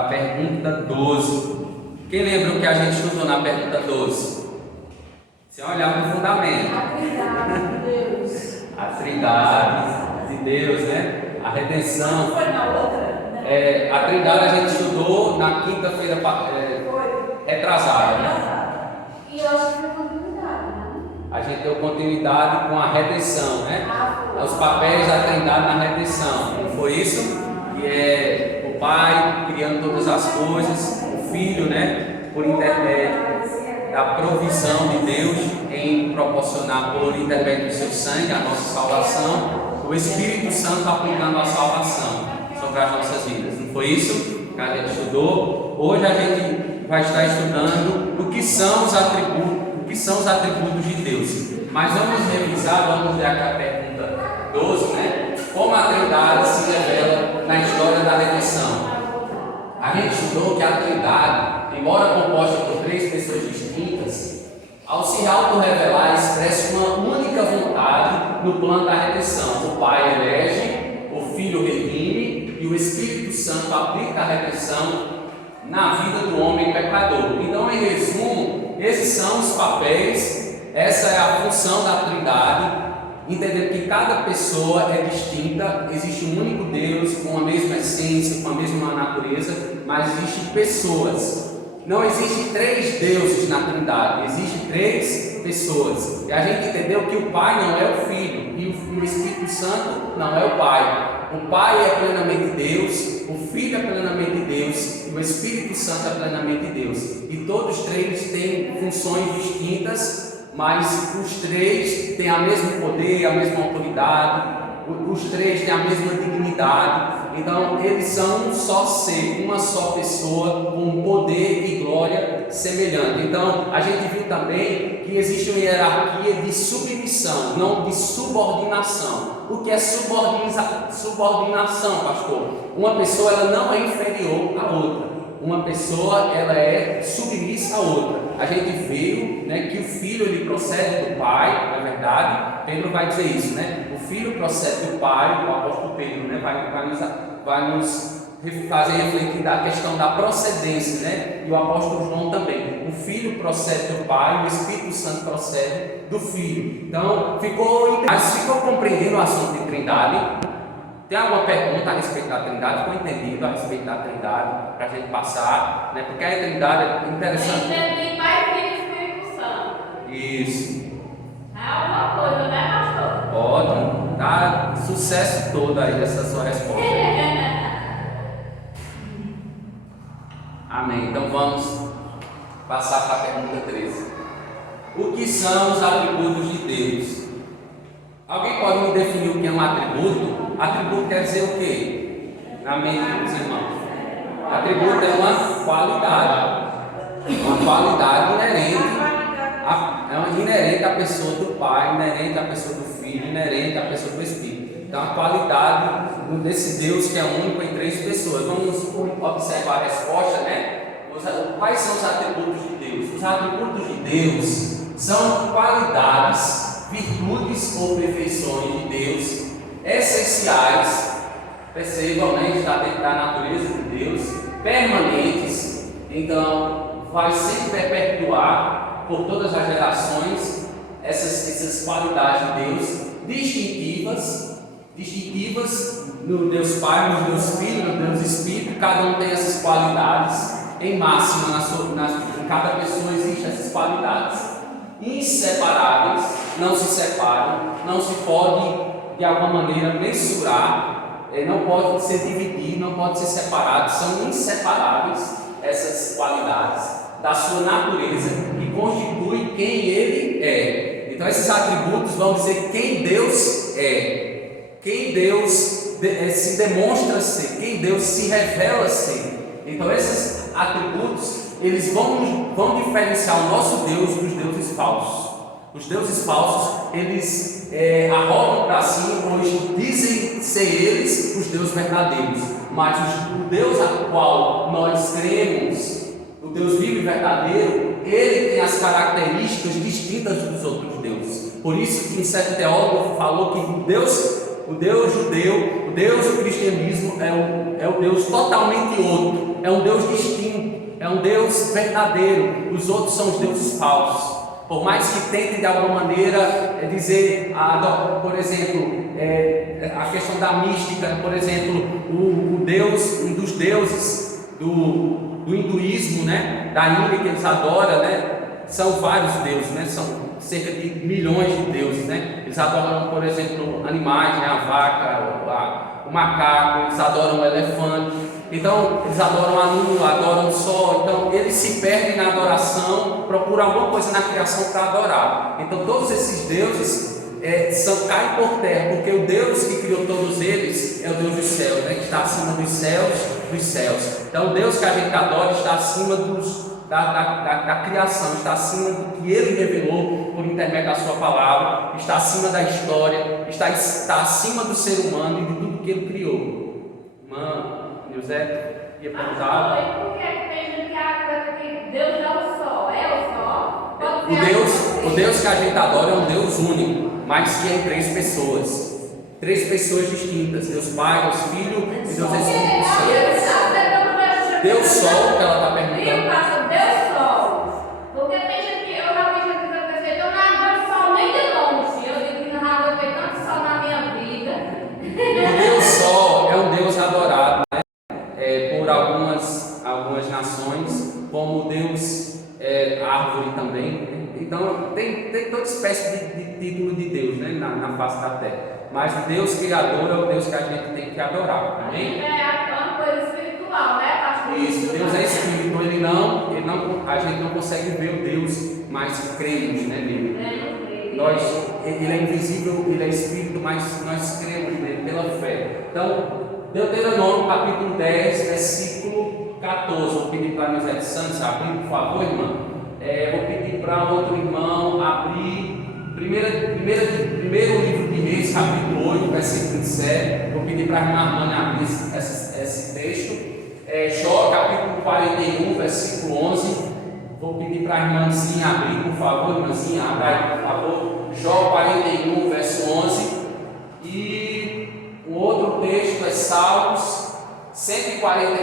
da pergunta 12. Quem lembra o que a gente estudou na pergunta 12? Se olhar para o fundamento. A trindade de Deus. A trindade de Deus, né? A redenção. Não foi na outra? A trindade a gente estudou na quinta-feira retrasada, né? E hoje foi continuidade, né? A gente deu continuidade com a redenção, né? Os papéis da trindade na redenção. Não foi isso? Que é o Pai criando todas as coisas, o Filho, né? Por intermédio da provisão de Deus em proporcionar por intermédio do seu sangue a nossa salvação, o Espírito Santo aplicando a salvação sobre as nossas vidas. Não foi isso que a gente estudou? Hoje a gente vai estar estudando o que são os atributos de Deus. Mas vamos revisar, vamos ver aqui a pergunta 12, né? Como a Trindade se revela na história da redenção. A gente estudou que a Trindade, embora composta por 3 pessoas distintas, ao se auto-revelar, expressa uma única vontade no plano da redenção. O Pai elege, o Filho redime e o Espírito Santo aplica a redenção na vida do homem pecador. Então, em resumo, esses são os papéis, essa é a função da Trindade. Entendendo que cada pessoa é distinta, existe um único Deus com a mesma essência, com a mesma natureza, mas existem pessoas. Não existem 3 deuses na Trindade, existem 3 pessoas. E a gente entendeu que o Pai não é o Filho e o Espírito Santo não é o Pai. O Pai é plenamente Deus, o Filho é plenamente Deus e o Espírito Santo é plenamente Deus. E todos os 3 têm funções distintas, mas os 3 têm o mesmo poder, a mesma autoridade, os 3 têm a mesma dignidade. Então eles são um só ser, uma só pessoa, com poder e glória semelhante. Então a gente viu também que existe uma hierarquia de submissão, não de subordinação. O que é subordinação, pastor? Uma pessoa ela não é inferior à outra. Uma pessoa ela é submissa à outra. A gente viu, né, que o Filho ele procede do Pai, na verdade. Pedro vai dizer isso, né? O Filho procede do Pai, o apóstolo Pedro, né, vai nos fazer refletir da questão da procedência, né? E o apóstolo João também. O Filho procede do Pai, o Espírito Santo procede do Filho. Então ficou compreendendo o assunto de Trindade? Tem alguma pergunta a respeito da Trindade? Ficou entendido a respeito da Trindade? Para a gente passar, né? Porque a Trindade é interessante. Entendi, Pai, Filho e Espírito Santo. Isso. É alguma coisa, né, pastor? Ótimo. Tá sucesso todo aí essa sua resposta. Amém. Então vamos passar para a pergunta 13. O que são os atributos de Deus? Alguém pode me definir o que é um atributo? Atributo quer dizer o quê? Na mente dos irmãos. Atributo é uma qualidade inerente à pessoa do Pai, inerente à pessoa do Filho, inerente à pessoa do Espírito. Então a qualidade desse Deus que é único em 3 pessoas. Vamos observar a resposta, né? Quais são os atributos de Deus? Os atributos de Deus são qualidades, virtudes ou perfeições de Deus essenciais, percebam, né? Está dentro da natureza de Deus, permanentes. Então vai sempre perpetuar por todas as gerações essas qualidades de Deus, distintivas no Deus Pai, no Deus Filho, no Deus Espírito. Cada um tem essas qualidades em máxima, em cada pessoa existem essas qualidades inseparáveis, não se separam, não se pode de alguma maneira mensurar, não pode ser dividido, não pode ser separado, são inseparáveis essas qualidades da sua natureza que constitui quem ele é. Então esses atributos vão dizer quem Deus é, quem Deus se demonstra ser, quem Deus se revela ser. Então esses atributos eles vão diferenciar o nosso Deus dos deuses falsos. Os deuses falsos eles arrogam para si, pois dizem ser eles os deuses verdadeiros, mas o Deus a qual nós cremos, o Deus vivo e verdadeiro, ele tem as características distintas dos outros deuses. Por isso que um certo teólogo falou que o Deus judeu, o Deus do cristianismo é o Deus totalmente outro, é um Deus distinto, é um Deus verdadeiro. Os outros são os deuses falsos. Por mais que tentem de alguma maneira dizer, por exemplo, a questão da mística, por exemplo, o Deus, um dos deuses do hinduísmo, né, da Índia que eles adoram, né, são vários deuses, né, são cerca de milhões de deuses, né, eles adoram, por exemplo, animais, né, a vaca, o macaco, eles adoram o elefante. Então, eles adoram a lua, adoram o sol. Então, eles se perdem na adoração, procuram alguma coisa na criação para adorar. Então, todos esses deuses caem por terra, porque o Deus que criou todos eles é o Deus dos céus, né? Que está acima dos céus. Então, o Deus que a gente adora está acima da criação, está acima do que Ele revelou por intermédio da Sua palavra, está acima da história, está acima do ser humano e de tudo que Ele criou. Irmã José ia perguntar. Por que tem gente que acha que Deus é o sol? É o sol? O Deus que a gente adora é um Deus único, mas que é em três pessoas. Três pessoas distintas: Deus Pai, Deus Filho e Deus Espírito Santo. Deus Sol, que ela está perguntando. Deus Sol. Porque tem gente que eu já vi gente que eu não aguento sol nem de longe. Eu digo que não aguento tanto sol na minha vida. O Deus Sol é um Deus adorado, né? Por algumas nações, como o Deus Árvore também. Então tem toda espécie de título de Deus, né, na face da terra. Mas o Deus Criador é o Deus que a gente tem que adorar. Amém? É uma coisa espiritual, né, pastor? Isso, Deus é Espírito, a gente não consegue ver o Deus, mas cremos, né, nele. Ele é invisível, ele é Espírito, mas nós cremos nele pela fé. Então, Deuteronômio capítulo 10, versículo 14. Vou pedir para a José Santos abrir, por favor, irmã. Vou pedir para outro irmão abrir primeiro livro de Reis, capítulo 8, versículo 27. Vou pedir para a irmã Armana abrir esse texto. Jó, capítulo 41, versículo 11. Vou pedir para a irmãzinha abrir, por favor. Irmãzinha, abra aí, por favor. Jó 41, verso 11. E o outro texto é Salmos 148,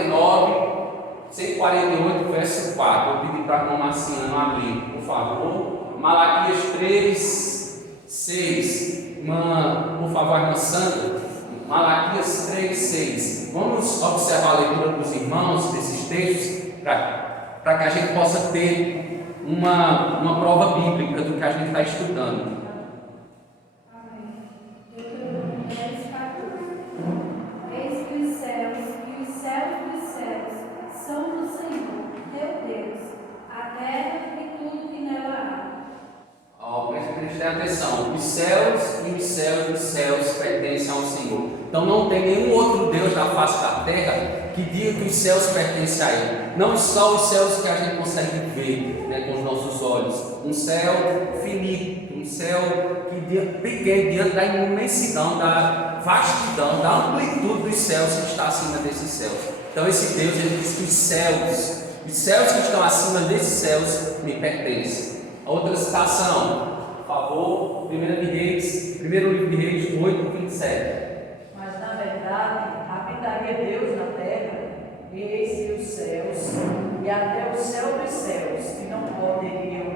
verso 4. Vou pedir para a irmã Marciana abrir, por favor. Malaquias 3, 6. Por favor, irmã Sandra. Malaquias 3, 6. Vamos observar a leitura dos irmãos desses textos para que a gente possa ter uma prova bíblica do que a gente está estudando. São do Senhor, teu Deus, a terra e tudo que nela há. Preste atenção, os céus e os céus dos céus pertencem ao Senhor. Então não tem nenhum outro Deus na face da terra que diga que os céus pertencem a Ele. Não só os céus que a gente consegue ver, né, com os nossos olhos. Um céu finito, um céu pequeno diante da imensidão, da vastidão, da amplitude dos céus que está acima desses céus. Então esse Deus, ele diz que os céus que estão acima desses céus me pertencem. A outra citação, por favor, primeiro livro de Reis 8, 27. Mas na verdade, habitaria Deus na terra, e eis que os céus, e até o céu dos céus, que não poderiam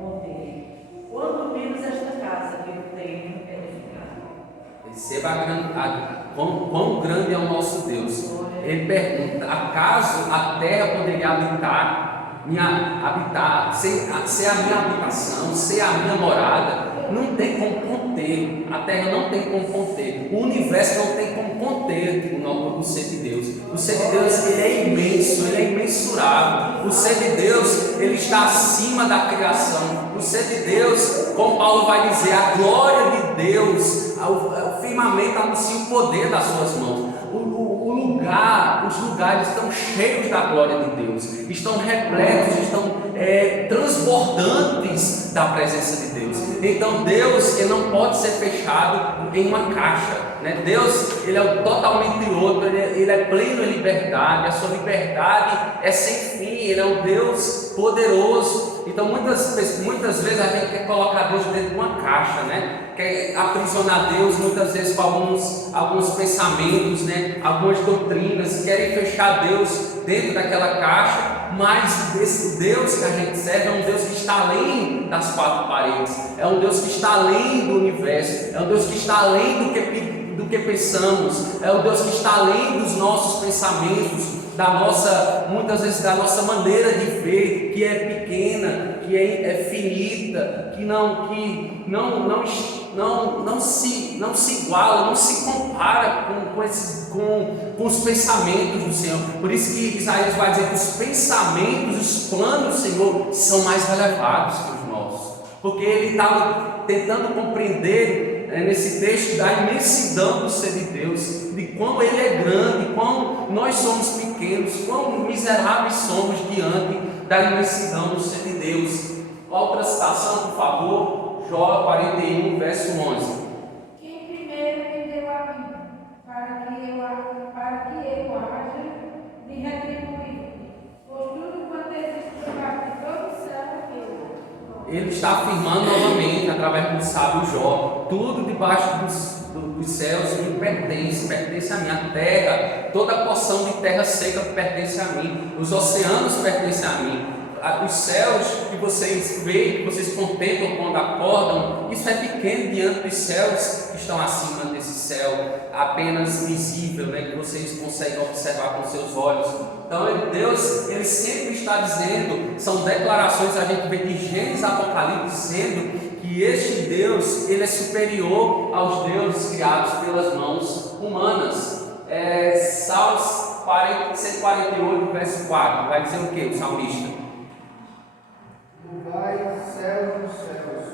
conter, quanto menos esta casa que eu tenho edificado. Perceba quão grande é o nosso Deus. Ele pergunta: acaso a terra poderia ser a minha habitação, ser a minha morada? Não tem como conter, a terra não tem como conter, o universo não tem como conter o ser de Deus. O ser de Deus, ele é imenso, ele é imensurável. O ser de Deus, ele está acima da criação. O ser de Deus, como Paulo vai dizer, a glória de Deus, o firmamento anuncia o poder das suas mãos. Os lugares estão cheios da glória de Deus, estão repletos, estão transbordantes da presença de Deus. Então Deus, ele não pode ser fechado em uma caixa, né? Deus, ele é totalmente outro, ele é pleno em liberdade, a sua liberdade é sem fim, ele é um Deus poderoso. Então muitas vezes a gente quer colocar Deus dentro de uma caixa, né? Quer aprisionar Deus muitas vezes com alguns pensamentos, né? Algumas doutrinas, querem fechar Deus dentro daquela caixa, mas esse Deus que a gente serve é um Deus que está além das quatro paredes, é um Deus que está além do universo, é um Deus que está além do que pensamos, é um Deus que está além dos nossos pensamentos, muitas vezes da nossa maneira de ver, que é pequena, que é finita, que não se iguala, não se compara com os pensamentos do Senhor. Por isso que Isaías vai dizer que os pensamentos, os planos do Senhor são mais relevados que os nossos, porque ele estava tentando compreender nesse texto da imensidão do ser de Deus, de quão Ele é grande, quão nós somos pequenos, quão miseráveis somos diante da imensidão do ser de Deus. Outra citação, por favor, Jó 41, verso 11. Quem primeiro me deu a mim, para que eu haja de retribuir, por tudo quanto existe debaixo de todo o céu é meu. Ele está afirmando novamente, através do sábio Jó, tudo debaixo dos céus me pertence a mim. A terra, toda a porção de terra seca pertence a mim, os oceanos pertencem a mim. Os céus que vocês veem, que vocês contemplam quando acordam, isso é pequeno diante dos céus que estão acima desse céu apenas visível, né, que vocês conseguem observar com seus olhos. Então Deus, Ele sempre está dizendo, são declarações, a gente vê de Gênesis a Apocalipse, dizendo que este Deus, Ele é superior aos deuses criados pelas mãos humanas. Salmos 148, verso 4, vai dizer o que o salmista? Louvai os céus dos céus,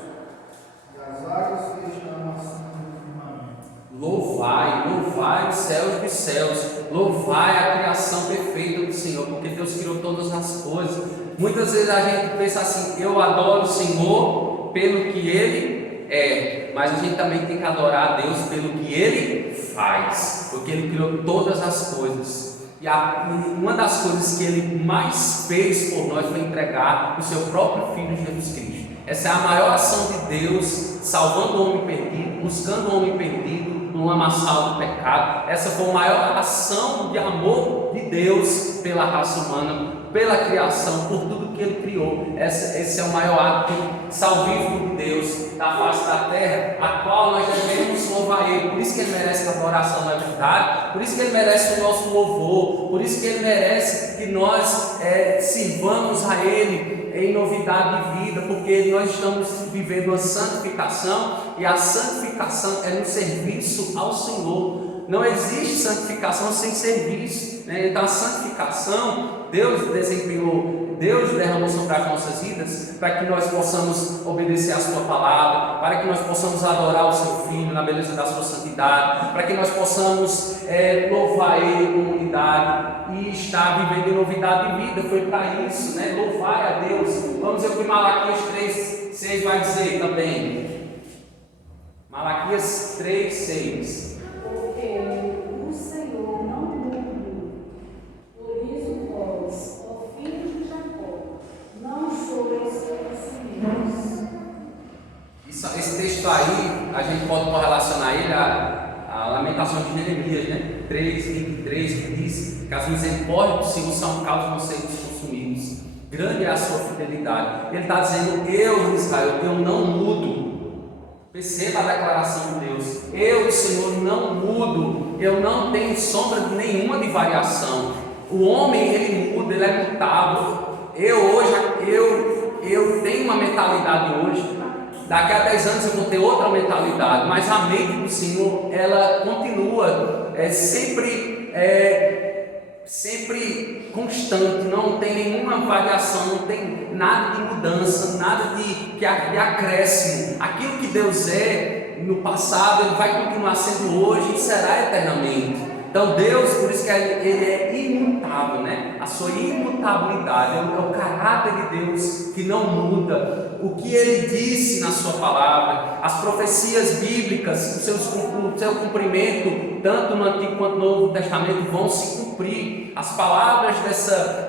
e as águas que estão acima do firmamento. Louvai os céus dos céus, louvai a criação perfeita do Senhor, porque Deus criou todas as coisas. Muitas vezes a gente pensa assim, eu adoro o Senhor pelo que Ele é, mas a gente também tem que adorar a Deus pelo que Ele faz, porque Ele criou todas as coisas. E uma das coisas que Ele mais fez por nós foi entregar o seu próprio Filho Jesus Cristo. Essa é a maior ação de Deus, salvando o homem perdido, buscando o homem perdido no lamaçal do pecado. Essa foi a maior ação de amor de Deus pela raça humana, pela criação, por tudo que Ele criou. Esse é o maior ato salvífico de Deus da face da terra, a qual nós devemos louvar Ele. Por isso que Ele merece a adoração na verdade, por isso que Ele merece o nosso louvor, por isso que Ele merece que nós sirvamos a Ele em novidade de vida, porque nós estamos vivendo a santificação, e a santificação é no serviço ao Senhor. Não existe santificação sem serviço, né? Então a santificação Deus desempenhou, Deus derramou sobre as nossas vidas para que nós possamos obedecer a sua palavra, para que nós possamos adorar o seu Filho na beleza da sua santidade, para que nós possamos louvar Ele com unidade e estar vivendo em novidade de vida. Foi para isso, né? Louvar a Deus. Vamos ver o que Malaquias 3:6 vai dizer também. Malaquias 3:6. Porque o Senhor não muda, por isso vós, ó filhos de Jacó, não sois consumidos. Esse texto aí, a gente pode correlacionar ele à lamentação de Jeremias, né? 3:23, que diz que as misericórdias do Senhor são causa de não sermos consumidos. Grande é a sua fidelidade. Ele está dizendo, eu, Israel, eu não mudo. Perceba a declaração de Deus. Eu, Senhor, não mudo. Eu não tenho sombra nenhuma de variação. O homem, ele muda, ele é mutável. Eu tenho uma mentalidade hoje. Daqui a 10 anos eu vou ter outra mentalidade. Mas a mente do Senhor, ela continua sempre constante, não tem nenhuma variação, não tem nada de mudança, nada de acréscimo. Aquilo que Deus é no passado, Ele vai continuar sendo hoje e será eternamente. Então Deus, por isso que Ele é imutável, né? A sua imutabilidade é o caráter de Deus que não muda. O que Ele disse na sua palavra, as profecias bíblicas, o seu cumprimento, tanto no Antigo quanto no Novo Testamento, vão se cumprir. As palavras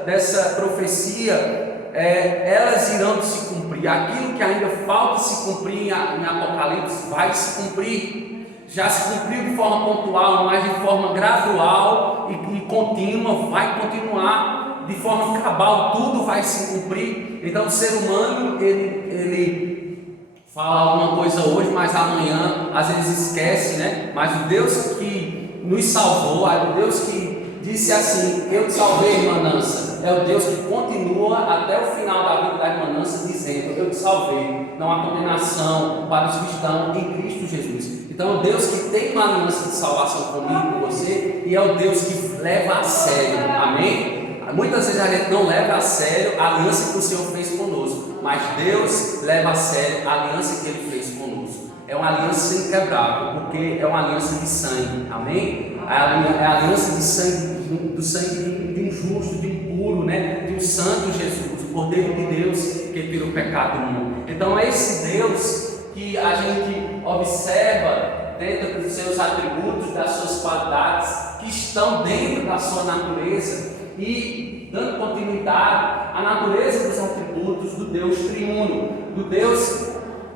dessa profecia elas irão se cumprir. Aquilo que ainda falta se cumprir em Apocalipse vai se cumprir. Já se cumpriu de forma pontual, mas de forma gradual e contínua, vai continuar de forma cabal, tudo vai se cumprir. Então o ser humano, ele fala alguma coisa hoje, mas amanhã às vezes esquece, né? Mas o Deus que nos salvou, o Deus que disse assim: eu te salvei, irmã Nança, é o Deus que continua até o final da vida da irmã Nança dizendo: eu te salvei. Não há condenação para os cristãos em Cristo Jesus. Então é o Deus que tem uma aliança de salvação comigo e com você, e é o Deus que leva a sério, amém? Muitas vezes a gente não leva a sério a aliança que o Senhor fez conosco, mas Deus leva a sério a aliança que Ele fez conosco. É uma aliança inquebrável, porque é uma aliança de sangue, amém? É a aliança de sangue, do sangue de um justo, de um puro, né? De um santo Jesus, o Cordeiro de Deus que tirou o pecado do mundo. Então é esse Deus que a gente observa dentro dos seus atributos, das suas qualidades, que estão dentro da sua natureza, e dando continuidade à natureza dos atributos do Deus triuno, do Deus,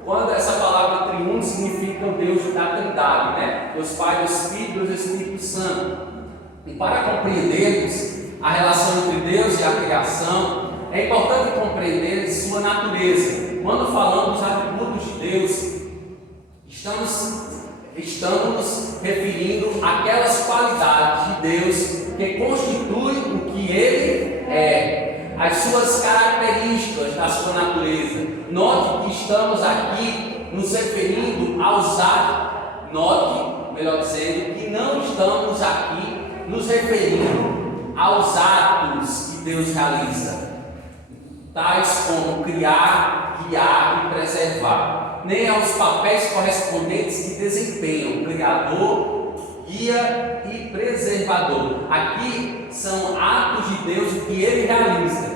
quando essa palavra triuno significa o Deus da Trindade, né? Deus Pai, Deus Filho, Deus Espírito Santo. E para compreendermos a relação entre Deus e a criação, é importante compreender sua natureza. Quando falamos dos atributos de Deus, estamos nos referindo àquelas qualidades de Deus que constituem o que Ele é, as suas características da sua natureza. Note que estamos aqui nos referindo aos atos, melhor dizendo, que não estamos aqui nos referindo aos atos que Deus realiza, tais como criar, guiar e preservar, nem aos papéis correspondentes que desempenham Criador, guia e preservador. Aqui são atos de Deus que Ele realiza.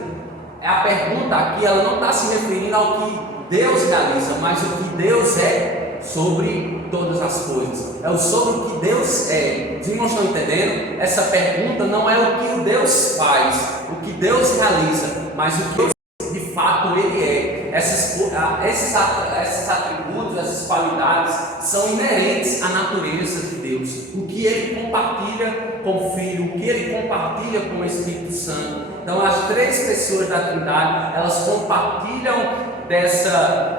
A pergunta aqui, ela não está se referindo ao que Deus realiza, mas o que Deus é sobre todas as coisas. É o sobre o que Deus é. Vocês não estão entendendo? Essa pergunta não é o que o Deus faz, o que Deus realiza, mas o que de fato Ele é. Esses atributos, essas qualidades são inerentes à natureza de Deus. O que Ele compartilha com o Filho, o que Ele compartilha com o Espírito Santo. Então as três pessoas da Trindade, elas compartilham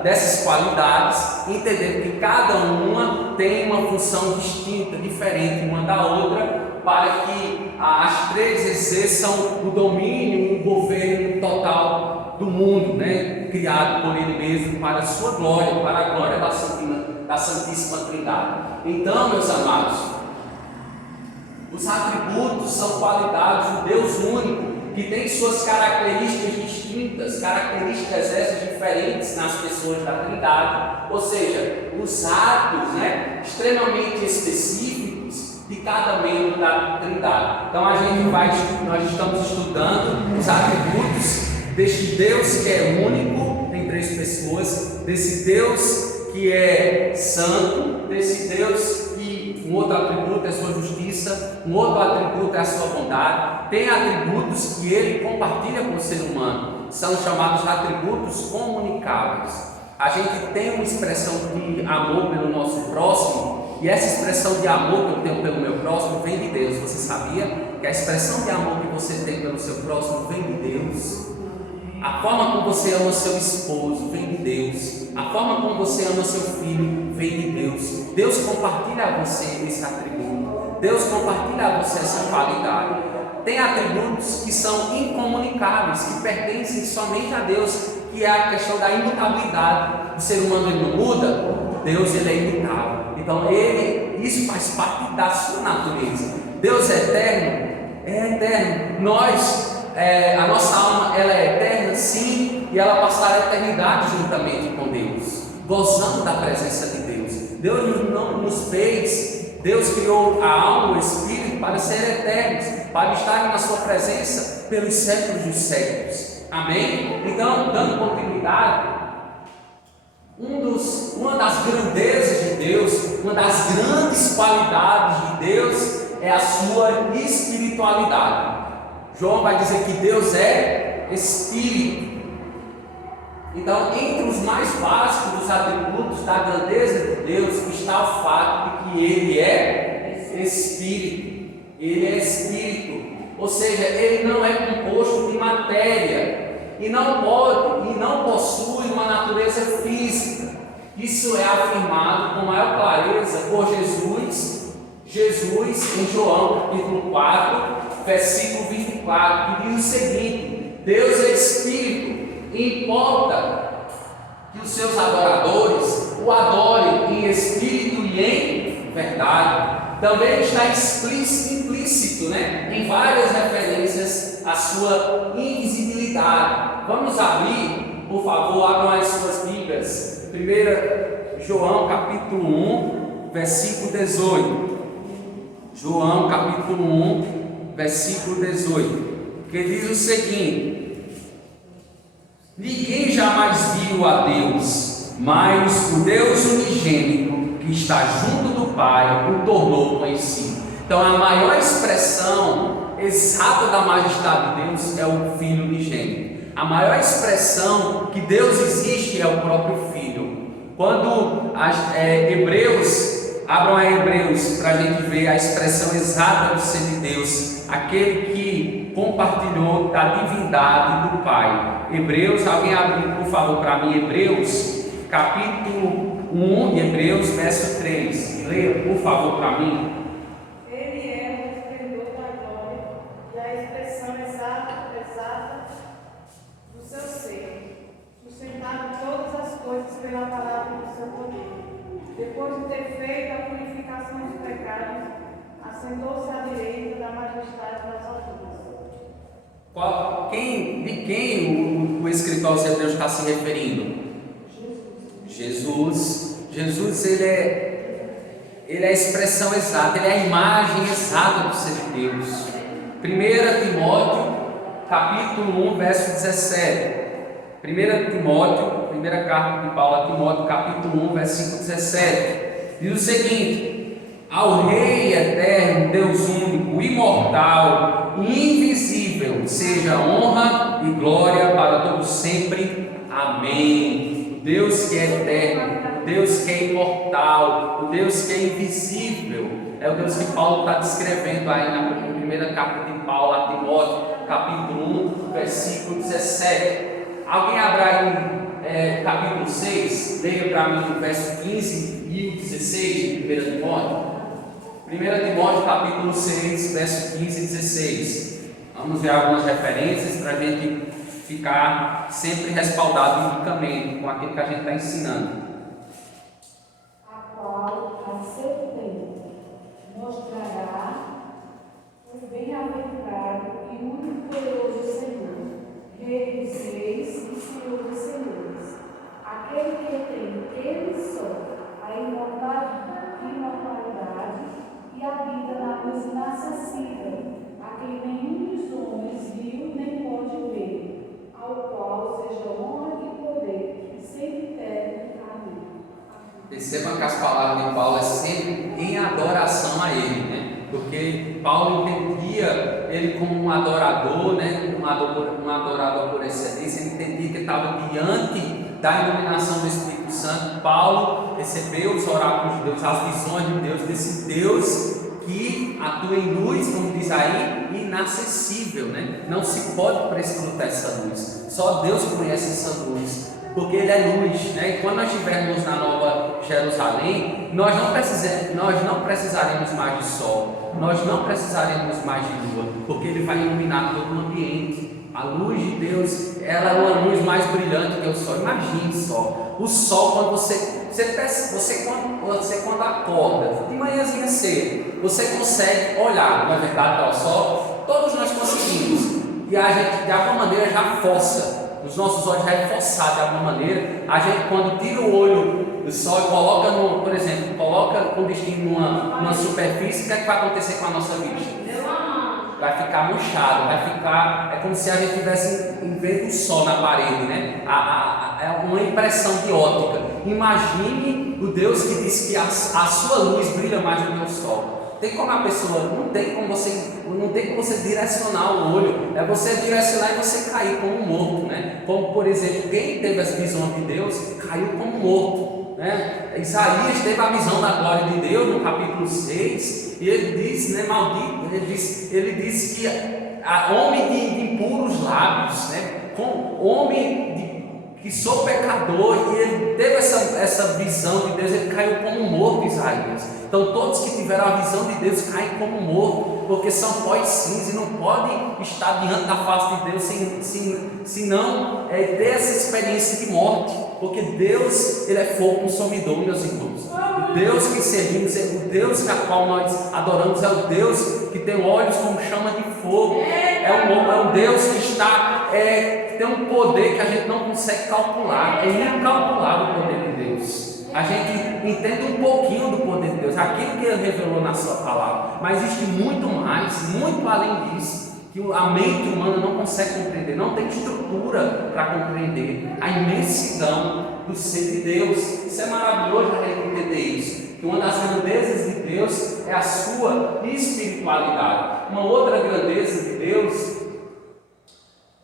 dessas qualidades, entendendo que cada uma tem uma função distinta, diferente uma da outra, para que as três exerçam o domínio, o governo total do mundo, né? Criado por Ele mesmo, para a sua glória, para a glória da Santíssima Trindade. Então, meus amados, os atributos são qualidades do Deus único, que tem suas características distintas, características essas diferentes nas pessoas da Trindade, ou seja, os atos, né, extremamente específicos de cada membro da Trindade. Então nós estamos estudando os atributos deste Deus que é único, tem três pessoas, desse Deus que é santo, desse Deus que um outro atributo é a sua justiça, um outro atributo é a sua bondade. Tem atributos que Ele compartilha com o ser humano, são chamados atributos comunicáveis. A gente tem uma expressão de amor pelo nosso próximo, e essa expressão de amor que eu tenho pelo meu próximo vem de Deus. Você sabia que a expressão de amor que você tem pelo seu próximo vem de Deus? A forma como você ama seu esposo vem de Deus. A forma como você ama seu filho vem de Deus. Deus compartilha a você esse atributo. Deus compartilha a você essa qualidade. Tem atributos que são incomunicáveis, que pertencem somente a Deus, que é a questão da imutabilidade. O ser humano ele não muda, Deus ele é imutável. Então isso faz parte da sua natureza. Deus é eterno? É eterno. A nossa alma ela é eterna, sim, e ela passará a eternidade juntamente com Deus, gozando da presença de Deus. Deus não nos fez, Deus criou a alma, o espírito para ser eternos, para estarem na sua presença pelos séculos dos séculos. Amém? Então, dando continuidade, uma das grandezas de Deus, uma das grandes qualidades de Deus é a sua espiritualidade. João vai dizer que Deus é Espírito. Então, entre os mais básicos dos atributos da grandeza de Deus está o fato de que Ele é Espírito. Ele é Espírito, ou seja, Ele não é composto de matéria e não pode e não possui uma natureza física. Isso é afirmado com maior clareza por Jesus em João capítulo 4, versículo 24, que diz o seguinte: Deus é Espírito, e importa que os seus adoradores o adorem em espírito e em verdade. Também está implícito, em várias referências à sua invisibilidade. Vamos abrir, por favor, abram as suas Bíblias. 1 João capítulo 1, versículo 18. João capítulo 1, versículo 18, que diz o seguinte: ninguém jamais viu a Deus, mas o Deus unigênito que está junto do Pai o tornou conhecido. Então a maior expressão exata da majestade de Deus é o Filho unigênito. A maior expressão que Deus existe é o próprio Filho. Quando abram a Hebreus para a gente ver a expressão exata do ser de Deus, aquele que compartilhou da divindade do Pai. Hebreus, alguém abre por favor para mim, Hebreus capítulo 1, Hebreus verso 3, leia por favor para mim. Ele é o esplendor da glória e a expressão exata do seu ser, sustentado todas as coisas pela palavra do seu poder. Depois de ter feito a purificação dos pecados, assentou-se à direita da majestade das alturas. De quem o escritor aos Hebreus está se referindo? Jesus. Jesus, ele é a expressão exata, ele é a imagem exata do ser de Deus. 1 Timóteo, capítulo 1, verso 17. 1 Timóteo, primeira carta de Paulo a Timóteo, capítulo 1, versículo 17. Diz o seguinte: ao Rei eterno, Deus único, imortal, invisível, seja honra e glória para todos sempre. Amém. O Deus que é eterno, o Deus que é imortal, o Deus que é invisível, é o Deus que Paulo está descrevendo aí na primeira carta de Paulo a Timóteo, capítulo 1, versículo 17. Alguém abra aí capítulo 6, leia para mim o verso 15 e o 16 de 1 Timóteo. 1 Timóteo capítulo 6, verso 15 e 16. Vamos ver algumas referências para a gente ficar sempre respaldado biblicamente com aquilo que a gente está ensinando. A qual, a seu tempo, mostrará o bem-aventurado e único poderoso Senhor, Rei dos reis e Senhor dos senhores, aquele que tem Ele só a imortalidade e habita na luz inacessível, a quem nenhum dos homens viu nem pode ver, ao qual seja honra e poder, sempre eterno. Amém. Percebam que as palavras de Paulo é sempre em adoração a Ele, porque Paulo entendia ele como um adorador, um adorador por excelência. Ele entendia que estava diante da iluminação do Espírito Santo. Paulo recebeu os oráculos de Deus, as visões de Deus, desse Deus que atua em luz, como diz aí, inacessível, Não se pode prescrutar essa luz, só Deus conhece essa luz, porque Ele é luz, E quando nós estivermos na Nova Jerusalém, nós não precisaremos mais de sol, nós não precisaremos mais de lua, porque Ele vai iluminar todo o ambiente. A luz de Deus, ela é uma luz mais brilhante que o sol. Imagine só, o sol, quando quando acorda, de manhãzinha cedo, você consegue olhar, não é verdade, para o sol? Todos nós conseguimos, e a gente de alguma maneira já força, os nossos olhos já é forçado de alguma maneira. A gente, quando tira o olho do sol e coloca por exemplo, coloca com destino numa superfície, o que é que vai acontecer com a nossa vista? Vai ficar murchado, é como se a gente tivesse em vez do sol na parede, É uma impressão de ótica. Imagine o Deus que diz que a sua luz brilha mais do que o sol. Tem como a pessoa, não tem como você direcionar o olho, é você direcionar e você cair como morto, né? Como por exemplo, quem teve as visões de Deus caiu como morto, né? Isaías teve a visão da glória de Deus no capítulo 6, e ele diz, né, maldito, ele diz que homem de impuros lábios, né? Que sou pecador, e ele teve essa visão de Deus, ele caiu como morto, Isaías. Então todos que tiveram a visão de Deus caem como morto, porque são pó e cinza e não podem estar diante da face de Deus sem não ter essa experiência de morte, porque Deus, Ele é fogo consumidor, meus irmãos. O Deus que servimos, o Deus a qual nós adoramos é o Deus que tem olhos como chama de fogo, é um Deus que está, que tem um poder que a gente não consegue calcular, é incalculável o poder de Deus. A gente entende um pouquinho do poder de Deus, aquilo que Ele revelou na sua palavra, mas existe muito mais, muito além disso, que a mente humana não consegue compreender, não tem estrutura para compreender a imensidão do ser de Deus. Isso é maravilhoso a gente entender isso, que uma das grandezas de Deus é a sua espiritualidade. Uma outra grandeza de Deus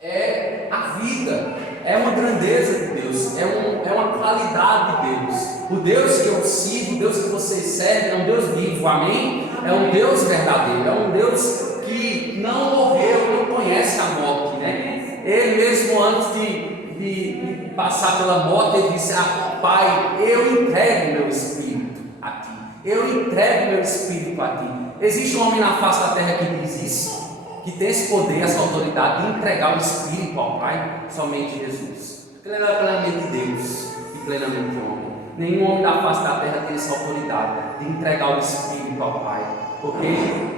é a vida, é uma grandeza de Deus, é uma qualidade de Deus. O Deus que eu sigo, o Deus que vocês servem, é um Deus vivo, amém? É um Deus verdadeiro, é um Deus que não morreu, não conhece a morte, né? Ele mesmo antes de passar pela morte, ele disse: Pai, eu entrego meu espírito a Ti, eu entrego meu espírito a Ti. Existe um homem na face da terra que diz isso? Que tem esse poder, essa autoridade de entregar o Espírito ao Pai? Somente Jesus. Ele era plenamente Deus e plenamente homem. Nenhum homem da face da terra tem essa autoridade de entregar o Espírito ao Pai, porque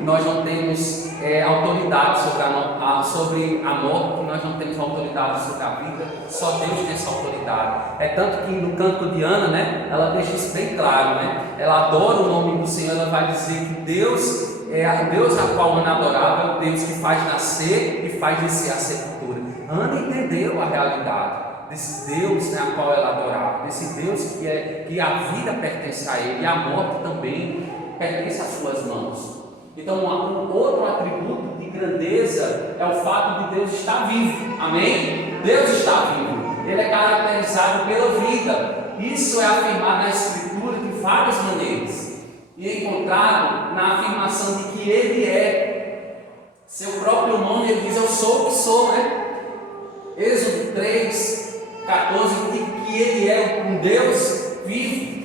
nós não temos autoridade sobre a morte, nós não temos autoridade sobre a vida, só Deus tem essa autoridade. É tanto que no canto de Ana, né, ela deixa isso bem claro, né? Ela adora o nome do Senhor, ela vai dizer que Deus é Deus a qual Ana adorava, é o Deus que faz nascer e faz descer a sepultura. Ana entendeu a realidade desse Deus, né, a qual ela adorava, desse Deus que a vida pertence a Ele e a morte também pertence às suas mãos. Então, um outro atributo de grandeza é o fato de Deus estar vivo, amém? Deus está vivo, Ele é caracterizado pela vida. Isso é afirmado na Escritura de várias maneiras e é encontrado na afirmação de que Ele é seu próprio nome. Ele diz: eu sou o que sou, né? Êxodo 3:14 diz que Ele é um Deus vivo.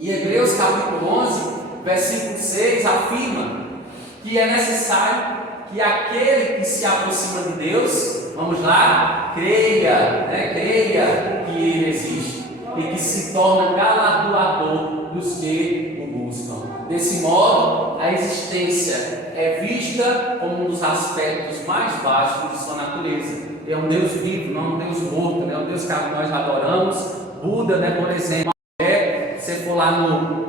Em Hebreus capítulo 11, versículo 6, afirma que é necessário que aquele que se aproxima de Deus, vamos lá, creia que Ele existe e que se torna galardoador dos que o buscam. Desse modo, a existência é vista como um dos aspectos mais básicos de sua natureza. É um Deus vivo, não é um Deus morto, é um Deus que nós adoramos. Buda, né, por exemplo, você for lá no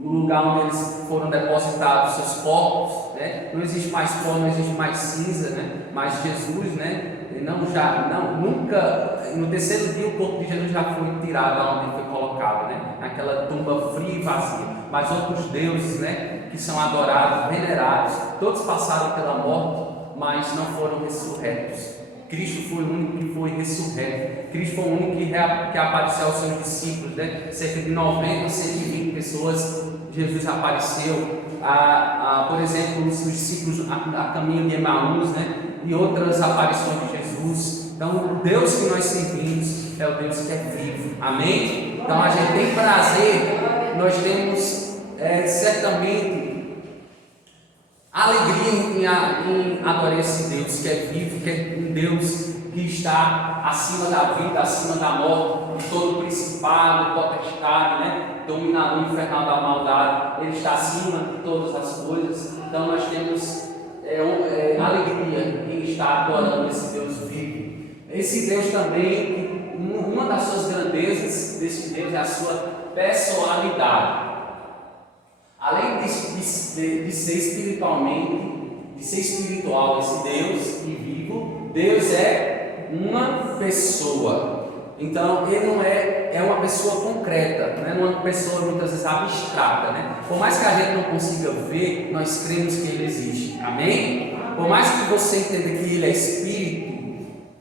lugar onde eles foram depositados seus corpos, né, não existe mais pó, não existe mais cinza, né, mas Jesus, né, nunca, no terceiro dia o corpo de Jesus já foi tirado da onde ele foi colocado, né, naquela tumba fria e vazia. Mas outros deuses, né, que são adorados, venerados, todos passaram pela morte, mas não foram ressurretos. Cristo foi o único que foi ressurreto. Cristo foi o único que apareceu aos seus discípulos, né? Cerca de 90, 120 pessoas Jesus apareceu. Por exemplo, os discípulos a caminho de Emaús, né? E outras aparições de Jesus. Então, o Deus que nós servimos é o Deus que é vivo. Amém? Então, a gente tem prazer, nós temos certamente alegria em adorar esse Deus que é vivo, que é um Deus que está acima da vida, acima da morte, de todo principado, potestade, né? Dominador infernal da maldade. Ele está acima de todas as coisas. Então nós temos alegria em estar adorando esse Deus vivo. Esse Deus também, uma das suas grandezas desse Deus é a sua personalidade. Além de ser espiritualmente, de ser espiritual esse Deus e vivo, Deus é uma pessoa. Então, ele não é uma pessoa concreta, não é uma pessoa muitas vezes abstrata, né? Por mais que a gente não consiga ver, nós cremos que ele existe, amém? Por mais que você entenda que ele é espírito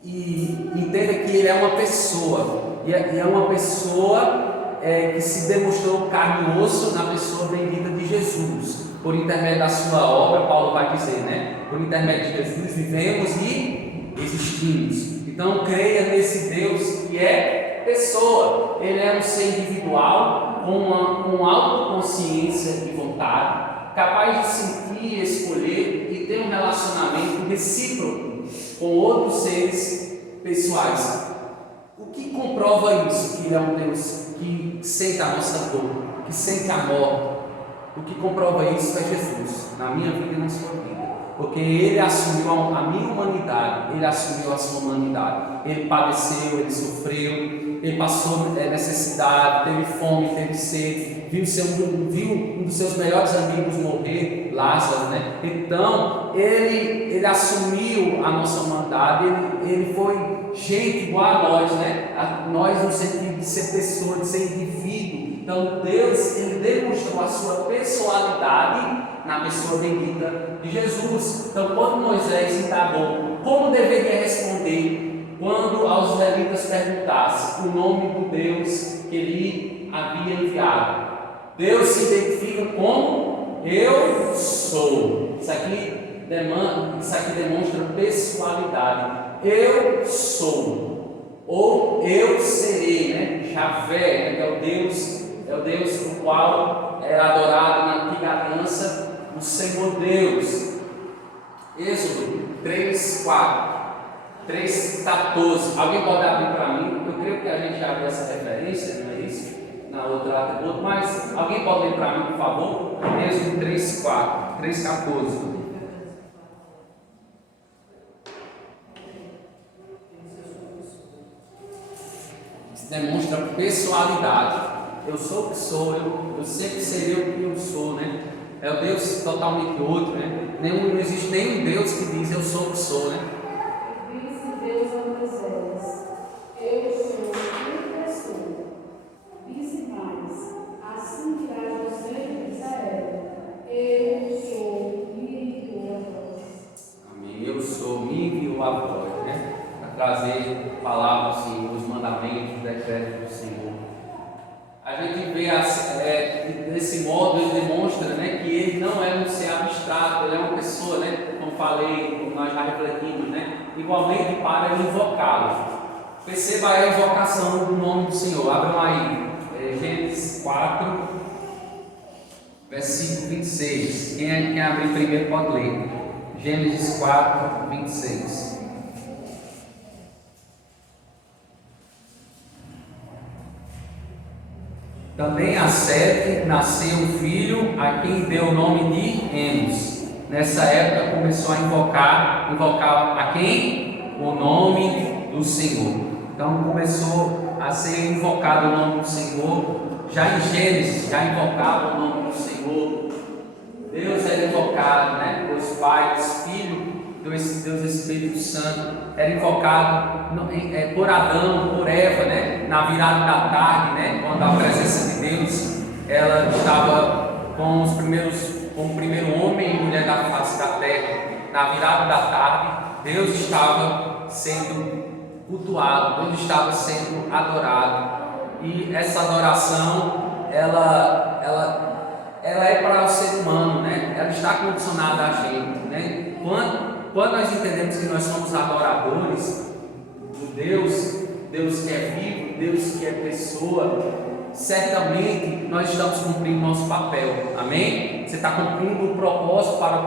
e entenda que ele é uma pessoa, e é uma pessoa que se demonstrou carne e osso na pessoa bendita de Jesus, por intermédio da sua obra, Paulo vai dizer, né? Por intermédio de Jesus vivemos e existimos. Então creia nesse Deus que é pessoa, ele é um ser individual, com autoconsciência e vontade, capaz de sentir, escolher e ter um relacionamento recíproco com outros seres pessoais. O que comprova isso? Que ele é um Deus que sente a nossa dor, que sente a morte. O que comprova isso é Jesus, na minha vida e na sua vida. Porque ele assumiu a minha humanidade, ele assumiu a sua humanidade. Ele padeceu, ele sofreu, ele passou necessidade, teve fome, teve sede, viu um dos seus melhores amigos morrer, Lázaro, né? Então, ele assumiu a nossa humanidade, ele foi gente igual a nós, né? Nós no sentido de ser pessoa, de ser indivíduo. Então, Deus, ele demonstrou a sua pessoalidade na pessoa bendita de Jesus. Então, quando Moisés indagou como deveria responder quando aos israelitas perguntasse o nome do Deus que ele havia enviado, Deus se identifica como eu sou. Isso aqui demonstra pessoalidade. Eu sou, ou eu serei, né? Javé, que é o Deus o qual era adorado na antiga aliança, o Senhor Deus. Êxodo 3:4, 3:14. Alguém pode abrir para mim? Eu creio que a gente já viu essa referência, não é isso? Na outra atributo, mas alguém pode ler para mim, por favor? Êxodo 3:4, 3:14. Demonstra pessoalidade. Eu sou o que sou, eu sempre serei o que eu sou, né? É o Deus totalmente outro, né? Não existe nenhum Deus que diz eu sou o que sou, né? Disse Deus a Moisés: eu sou quem sou. Disse mais: assim dirá você de Israel: eu sou, me enviou a vós. Amém. Eu sou, me enviou a vós, né? Para trazer palavras, assim, os mandamentos, os decretos do Senhor. A gente vê desse modo, ele demonstra, né, que ele não é um ser abstrato, ele é uma pessoa, né, como falei, como nós já refletimos, né, igualmente para invocá-lo. Perceba aí a invocação do nome do Senhor. Abram aí, Gênesis 4, versículo 26. Quem abrir primeiro pode ler. Gênesis 4, 26. Também a Sete nasceu um filho a quem deu o nome de Enos. Nessa época começou a invocar a quem? O nome do Senhor. Então começou a ser invocado o nome do Senhor. Já em Gênesis, já invocava o nome do Senhor. Deus era invocado, né? Deus Pai, Deus Filho, Deus Espírito Santo. Era invocado por Adão, por Eva, né? Na virada da tarde, né? Quando a presença de Deus ela estava com o primeiro homem e mulher da face da terra. Na virada da tarde, Deus estava sendo cultuado, Deus estava sendo adorado. E essa adoração, ela é para o ser humano, né? Ela está condicionada a gente, né? Quando nós entendemos que nós somos adoradores do Deus que é vivo, Deus que é pessoa, certamente nós estamos cumprindo nosso papel, amém? Você está cumprindo o propósito pelo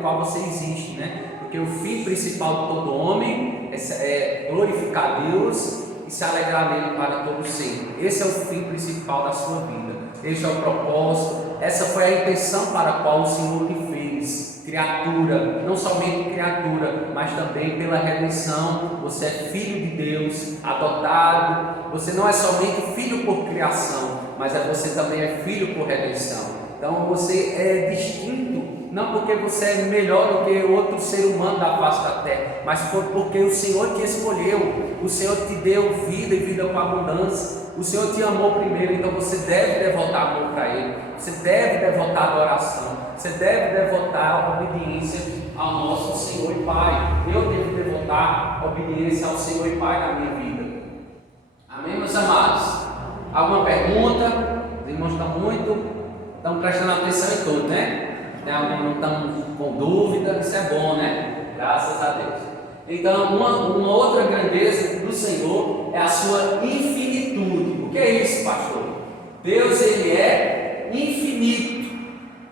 qual você existe, né? Porque o fim principal de todo homem é glorificar Deus e se alegrar nele para todo sempre. Esse é o fim principal da sua vida, esse é o propósito, essa foi a intenção para a qual o Senhor te fez, criatura, não somente criatura, mas também pela redenção. Você é filho de Deus, adotado. Você não é somente filho por criação, mas você também é filho por redenção. Então você é distinto, não porque você é melhor do que outro ser humano da face da terra, mas porque o Senhor te escolheu, o Senhor te deu vida e vida com abundância, o Senhor te amou primeiro, então você deve devotar amor para Ele, você deve devotar adoração, você deve devotar obediência ao nosso Senhor e Pai. Eu devo devotar obediência ao Senhor e Pai na minha vida. Amém, meus amados? Alguma pergunta? Os irmãos estão prestando atenção em tudo, né? Tem alguém que não estão com dúvida? Isso é bom, né? Graças a Deus. Então, uma outra grandeza do Senhor é a sua infinitude. O que é isso, pastor? Deus, Ele é infinito.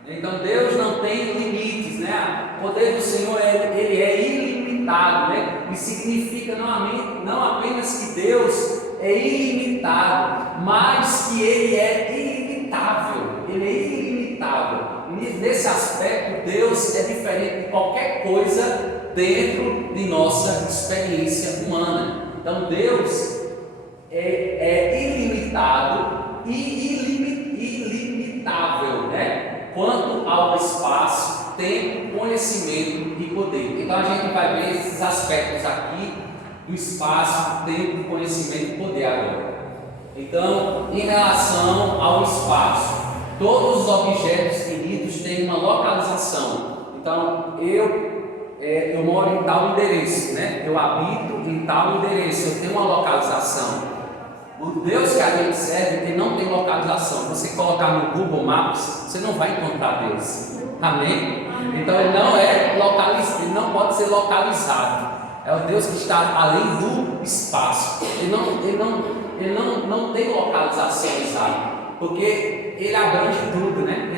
Então, Deus não tem limites, né? O poder do Senhor, Ele é ilimitado, né? E significa não apenas que Deus é ilimitado, mas que Ele é ilimitável. Ele é ilimitável. Nesse aspecto, Deus é diferente de qualquer coisa dentro de nossa experiência humana. Então Deus é ilimitado e ilimitável, né? Quanto ao espaço, tempo, conhecimento e poder. Então a gente vai ver esses aspectos aqui do espaço, tempo, conhecimento e poder agora. Então, em relação ao espaço, todos os objetos finitos têm uma localização. Então, eu moro em tal endereço, né? Eu habito em tal endereço, eu tenho uma localização. O Deus que a gente serve, ele não tem localização. Você colocar no Google Maps, você não vai encontrar Deus. Amém? Então, ele não é localizado, ele não pode ser localizado. É o Deus que está além do espaço. Ele não tem localização exata, porque Ele abrange tudo, né?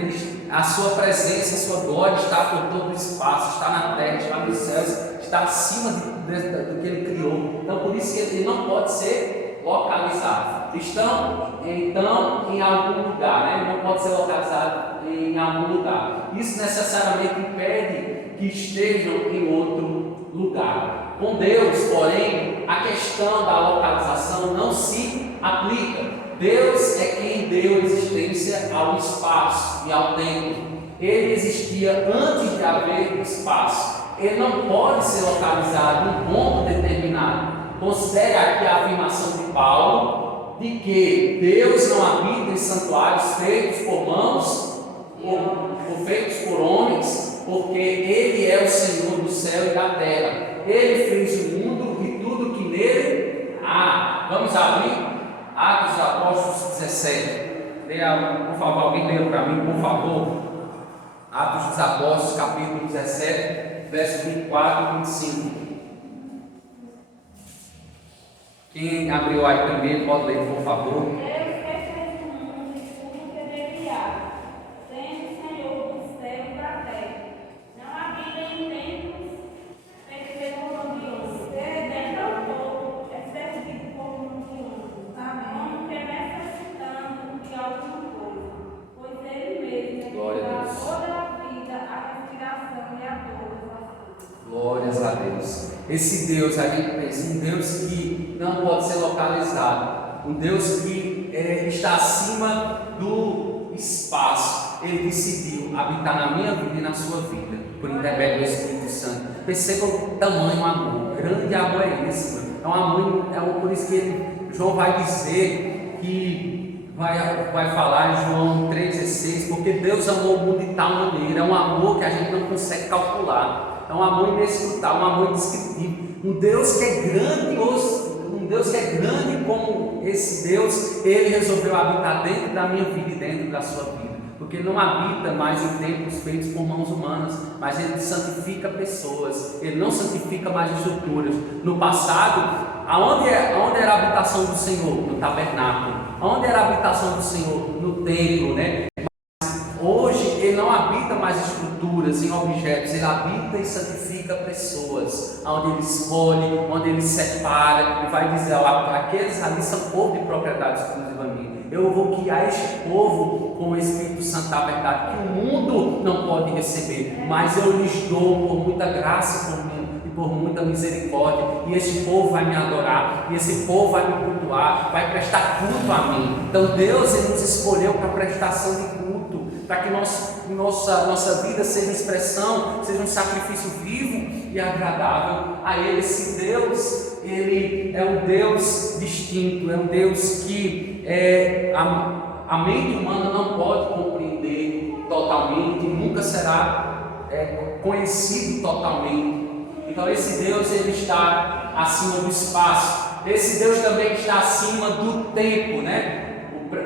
A sua presença, a sua glória está por todo o espaço, está na terra, está nos céus, está acima do que Ele criou. Então, por isso que Ele não pode ser localizado. Estão, então, em algum lugar, né? Ele não pode ser localizado em algum lugar. Isso necessariamente impede que estejam em outro lugar. Com Deus, porém, a questão da localização não se aplica. Deus é quem deu existência ao espaço e ao tempo. Ele existia antes de haver espaço. Ele não pode ser localizado em um ponto determinado. Considere aqui a afirmação de Paulo de que Deus não habita em santuários feitos por mãos ou feitos por homens, porque Ele é o Senhor do céu e da terra. Ele fez o mundo e tudo que nele há. Vamos abrir Atos dos Apóstolos 17. Leia, por favor, alguém leia para mim, por favor. Atos dos Apóstolos, capítulo 17, versos 24 e 25. Quem abriu aí primeiro, pode ler, por favor. Glórias a Deus. Esse Deus, a gente pensa, um Deus que não pode ser localizado, um Deus que está acima do espaço. Ele decidiu habitar na minha vida e na sua vida, por intermédio do Espírito Santo. Perceba o tamanho do amor, grande amor é esse. É um amor, por isso que João vai dizer que vai falar em João 3,16, porque Deus amou o mundo de tal maneira, é um amor que a gente não consegue calcular. É um amor inescrutável, um amor indescritível. Um Deus que é grandioso, um Deus que é grande como esse Deus, Ele resolveu habitar dentro da minha vida e dentro da sua vida. Porque Ele não habita mais em templos feitos por mãos humanas, mas Ele santifica pessoas, Ele não santifica mais estruturas. No passado, aonde era a habitação do Senhor? No tabernáculo. Aonde era a habitação do Senhor? No templo, né? Hoje Ele não habita mais estruturas, em objetos, Ele habita e santifica pessoas, onde Ele escolhe, onde Ele separa, e vai dizer, aqueles ali são povo de propriedade exclusiva minha. Eu vou guiar este povo com o Espírito Santo da verdade, que o mundo não pode receber, mas eu lhes dou por muita graça por mim, e por muita misericórdia, e esse povo vai me adorar, e esse povo vai me cultuar, vai prestar culto a mim. Então Deus ele nos escolheu para prestação de culto, para que nossa vida seja uma expressão, seja um sacrifício vivo e agradável a Ele. Esse Deus, Ele é um Deus distinto, é um Deus que a mente humana não pode compreender totalmente, nunca será conhecido totalmente. Então esse Deus ele está acima do espaço, esse Deus também está acima do tempo, né?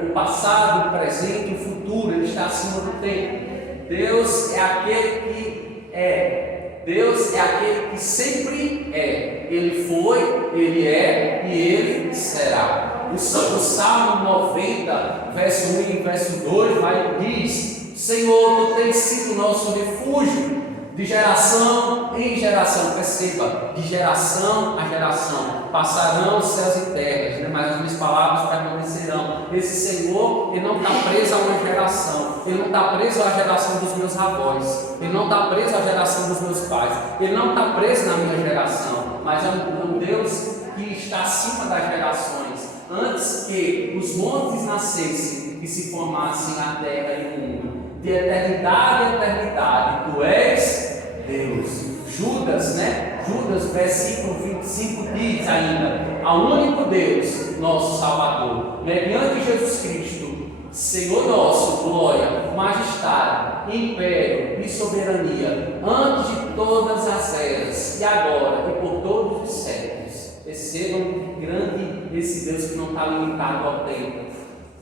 O passado, o presente, o futuro, ele está acima do tempo. Deus é aquele que é, Deus é aquele que sempre é, Ele foi, Ele é e Ele será. O Salmo 90, verso 1 e verso 2 diz: Senhor, Tu tens sido nosso refúgio de geração em geração. Perceba, de geração a geração passarão os céus e terras, né? Mas as minhas palavras permanecerão. Esse Senhor, Ele não está preso a uma geração, Ele não está preso à geração dos meus avós, Ele não está preso à geração dos meus pais, Ele não está preso na minha geração, mas é um Deus que está acima das gerações. Antes que os montes nascessem e se formassem a terra e o mundo, de eternidade a eternidade, Tu és Deus. Judas, né? Judas, versículo 25 diz ainda: ao único Deus, nosso Salvador, mediante Jesus Cristo, Senhor nosso, glória, majestade, império e soberania, antes de todas as eras, e agora e por todos os séculos. Percebam grande esse Deus que não está limitado ao tempo.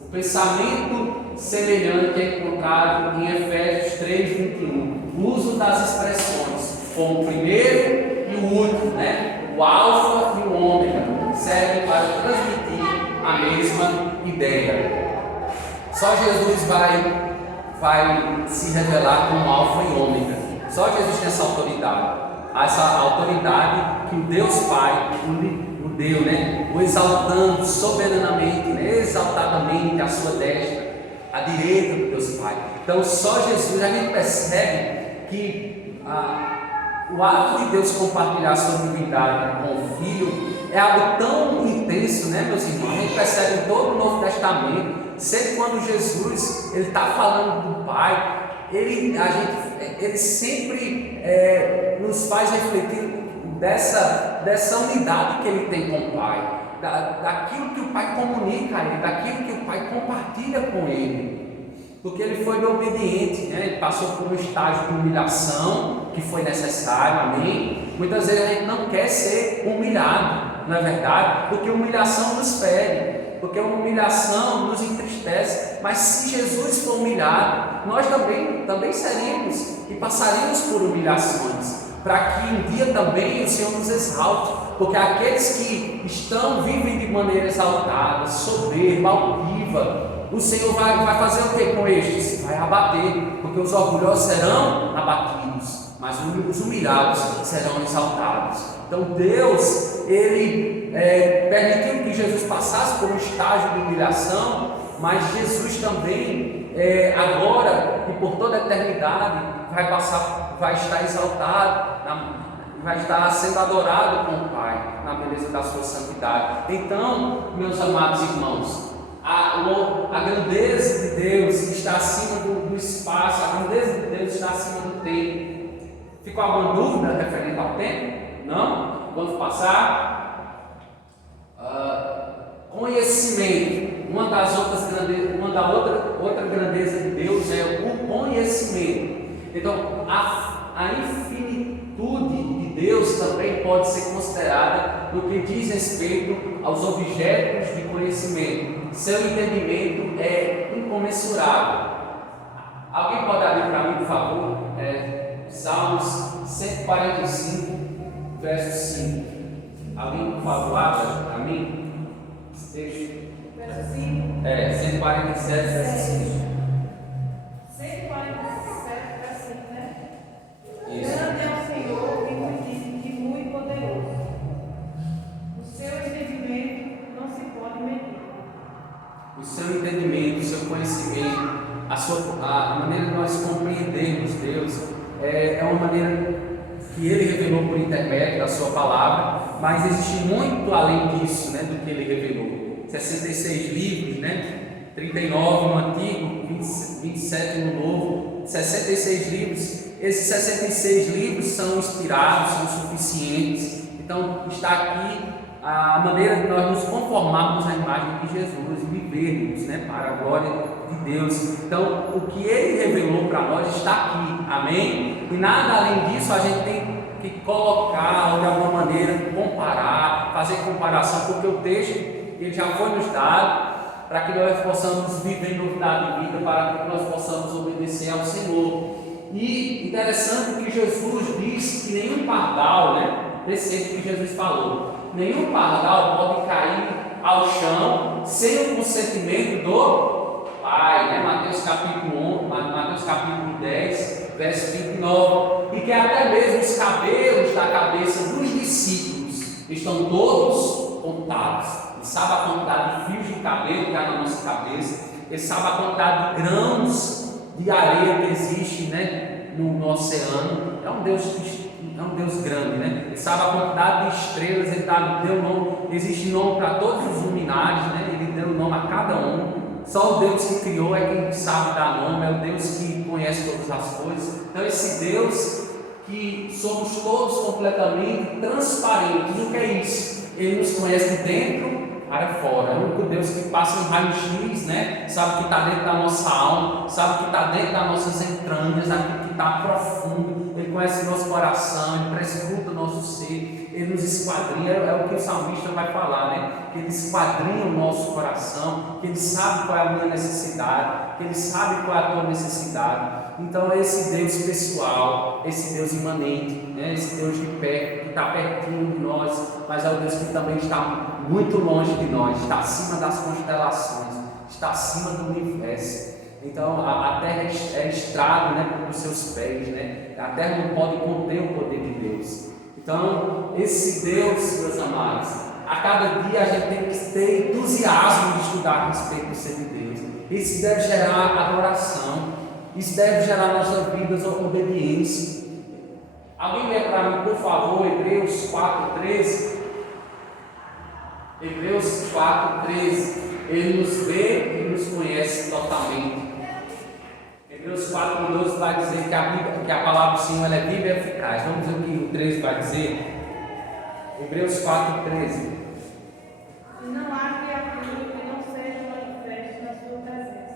O pensamento semelhante é encontrado em Efésios 3:21. O uso das expressões como o primeiro e o último, né? O alfa e o ômega, servem para transmitir a mesma ideia. Só Jesus vai se revelar como alfa e ômega. Só Jesus tem essa autoridade que o Deus Pai o deu, né? O exaltando soberanamente, né? Exaltadamente à sua destra, à direita do Deus Pai. Então só Jesus, a gente percebe que o ato de Deus compartilhar sua divindade com o Filho é algo tão intenso, né, meus irmãos? A gente percebe em todo o Novo Testamento, sempre quando Jesus ele está falando do Pai, ele sempre nos faz refletir dessa unidade que ele tem com o Pai, daquilo que o Pai comunica a ele, daquilo que o Pai compartilha com ele. Porque ele foi obediente, né? Ele passou por um estágio de humilhação que foi necessário, amém? Muitas vezes a gente não quer ser humilhado, não é verdade? Porque humilhação nos fere, porque uma humilhação nos entristece. Mas se Jesus for humilhado, nós também seremos e passaremos por humilhações, para que um dia também o Senhor nos exalte. Porque aqueles que vivem de maneira exaltada, soberba, altiva, o Senhor vai fazer o que com estes? Vai abater, porque os orgulhosos serão abatidos, mas os humilhados serão exaltados. Então Deus, Ele permitiu que Jesus passasse por um estágio de humilhação, mas Jesus também, agora e por toda a eternidade, vai estar exaltado, vai estar sendo adorado com o Pai, na beleza da sua santidade. Então, meus amados irmãos, a grandeza de Deus está acima do espaço, a grandeza de Deus está acima do tempo. Ficou alguma dúvida referente ao tempo? Não? Vamos passar. Conhecimento. Uma outra grandeza de Deus é o conhecimento. Então, a infinitude de Deus também pode ser considerada no que diz respeito aos objetos de conhecimento. Seu entendimento é incomensurável. Alguém pode abrir para mim, por favor? Salmos 145, verso 5. Alguém, por favor, abra para mim? Texto. Verso 5. 147, verso 5. 147, verso 5, né? Isso. Grande é o Senhor e muito poderoso. O seu entendimento não se pode medir. O seu entendimento, o seu conhecimento, a maneira de nós compreendermos Deus é uma maneira que ele revelou por intermédio da sua palavra, mas existe muito além disso, né, do que ele revelou. 66 livros, né? 39 no Antigo, 27 no Novo, 66 livros. Esses 66 livros são inspirados, são suficientes. Então está aqui a maneira de nós nos conformarmos à imagem de Jesus e vivermos, né, para a glória de Deus. Então o que ele revelou para nós está aqui, amém? E nada além disso a gente tem que colocar, ou de alguma maneira comparar, fazer comparação, porque o texto ele já foi nos dado para que nós possamos viver novidade de vida, para que nós possamos obedecer ao Senhor. E interessante que Jesus disse que nenhum pardal, né, desse jeito que Jesus falou, nenhum pardal pode cair ao chão sem o consentimento do Pai, né? Mateus capítulo 10, verso 29, e que até mesmo os cabelos da cabeça dos discípulos estão todos contados. Ele sabe a quantidade de fios de cabelo que há na nossa cabeça, ele sabe a quantidade de grãos de areia que existe, né, no oceano. É um Deus grande, né? Ele sabe a quantidade de estrelas, ele deu nome, existe nome para todos os luminares, né? Ele deu nome a cada um. Só o Deus que criou é quem sabe dar nome, é o Deus que conhece todas as coisas. Então esse Deus que somos todos completamente transparentes, o que é isso? Ele nos conhece de dentro para fora, é o único Deus que passa um raio-x, né? Sabe o que está dentro da nossa alma, sabe o que está dentro das nossas entranhas, aquilo que está profundo. Ele conhece o nosso coração, ele prescruta o nosso ser, ele nos esquadrinha, é o que o salmista vai falar, né? Que ele esquadrinha o nosso coração, que ele sabe qual é a minha necessidade, que ele sabe qual é a tua necessidade. Então é esse Deus pessoal, esse Deus imanente, né? Esse Deus de perto, que está pertinho de nós, mas é o Deus que também está muito longe de nós, está acima das constelações, está acima do universo. Então a terra é estrado, né, pelos seus pés, né? A terra não pode conter o poder de Deus. Então esse Deus, meus amados, a cada dia a gente tem que ter entusiasmo de estudar a respeito do ser de Deus. Isso deve gerar adoração, isso deve gerar nas nossas vidas obediência. Alguém lê para mim, por favor, Hebreus 4:13. Hebreus 4:13. Ele nos vê e nos conhece totalmente. Hebreus 4:12 vai dizer que a palavra do Senhor ela é viva e eficaz. Vamos ver o que o 13 vai dizer. Hebreus 4:13. E não há criatura que não seja manifesto na sua presença.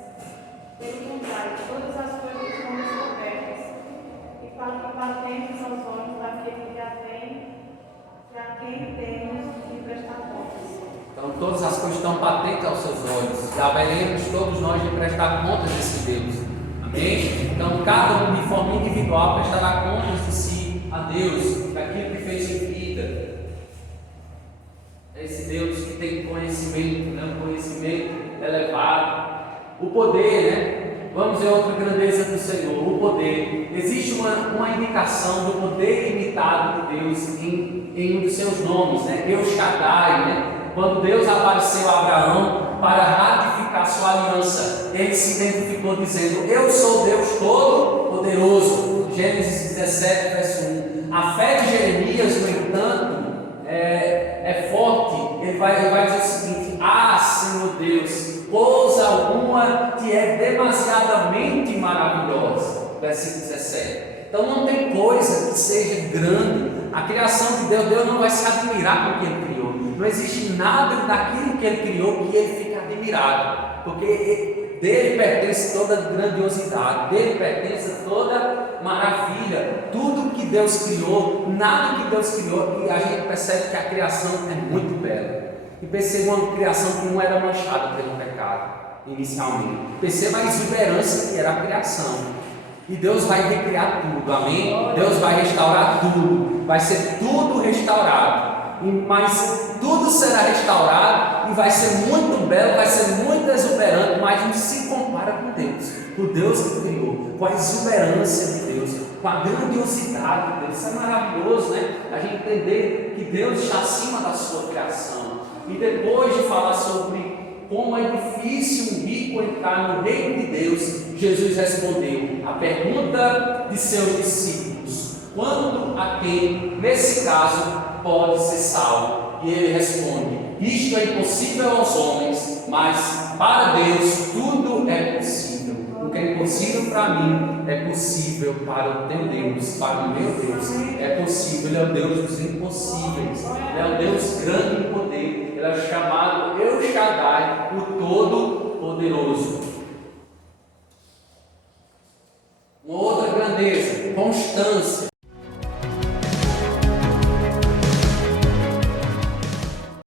Pelo contrário, todas as coisas estão descobertas e patentes aos olhos daquele que a quem temos de prestar contas. Então todas as coisas estão patentes aos seus olhos. E haveremos todos nós de prestar contas desse Deus. Amém? Então cada um de forma individual prestará contas de si a Deus, daquilo que fez em vida. É esse Deus que tem conhecimento, né? Um conhecimento elevado. O poder, né? Vamos ver outra grandeza do Senhor, o poder. Existe uma indicação do poder ilimitado de Deus em um dos seus nomes, né? El Shaddai, né? Quando Deus apareceu a Abraão para ratificar sua aliança, ele se identificou dizendo: eu sou Deus Todo-Poderoso. Gênesis 17, verso 1. A fé de Jeremias, no entanto, é forte. Ele vai dizer o seguinte: ah, Senhor Deus, coisa alguma que é demasiadamente maravilhosa. Versículo 17. Então não tem coisa que seja grande. A criação de Deus não vai se admirar com o que Ele criou. Não existe nada daquilo que Ele criou que Ele fique admirado, porque dele pertence toda grandiosidade, dele pertence toda maravilha. Tudo que Deus criou, nada que Deus criou, e a gente percebe que a criação é muito bela. E perceba uma criação que não era manchada pelo pecado inicialmente. Perceba a exuberância que era a criação. E Deus vai recriar tudo, amém? Deus vai restaurar tudo, vai ser tudo restaurado. Mas tudo será restaurado e vai ser muito belo, vai ser muito exuberante, mas não se compara com Deus, o Deus que criou, com a exuberância de Deus, com a grandiosidade de Deus. Isso é maravilhoso, né? A gente entender que Deus está acima da sua criação. E depois de falar sobre como é difícil um rico entrar no reino de Deus, Jesus respondeu a pergunta de seus discípulos: quanto a quem, nesse caso, pode ser salvo. E ele responde: isto é impossível aos homens, mas para Deus tudo é possível. O que é impossível para mim é possível para o teu Deus, para o meu Deus. É possível, Ele é o Deus dos impossíveis. Ele é o Deus grande em poder. Ele é chamado El Shaddai, o Todo-Poderoso.